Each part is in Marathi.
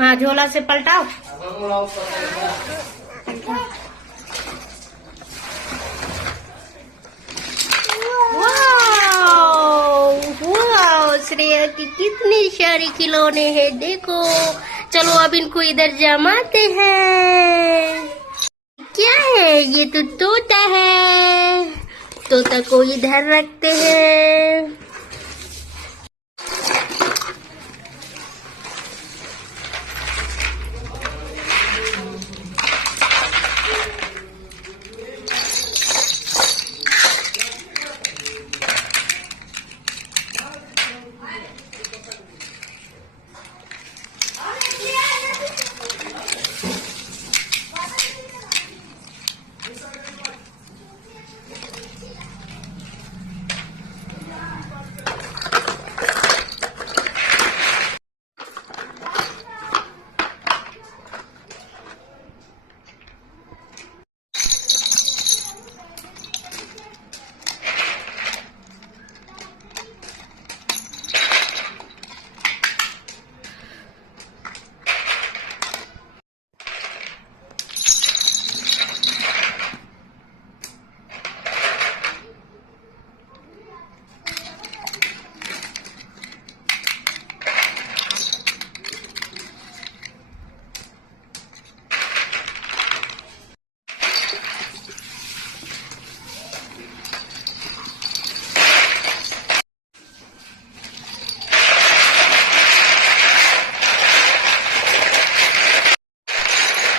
हाँ झोला से पलटाओ। वाह श्रेया की कितने सारे खिलौने हैं देखो। चलो अब इनको इधर जमाते हैं। क्या है ये? तो तोता है। तोता को इधर रखते हैं।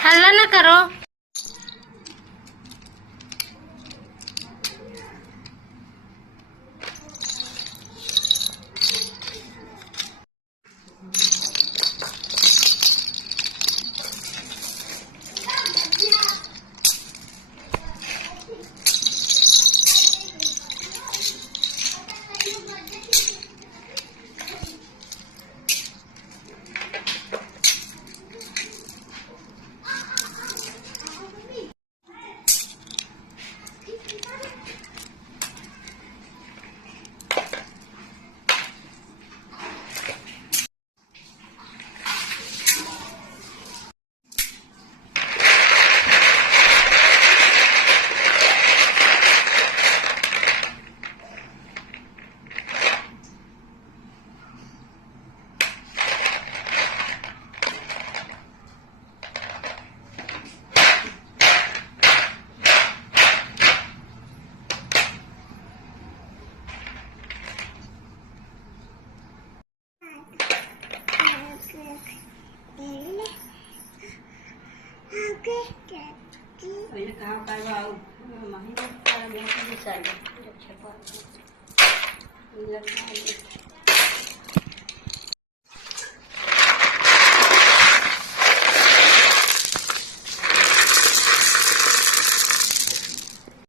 हल्ला ना करो। पहिले काम काय माहिती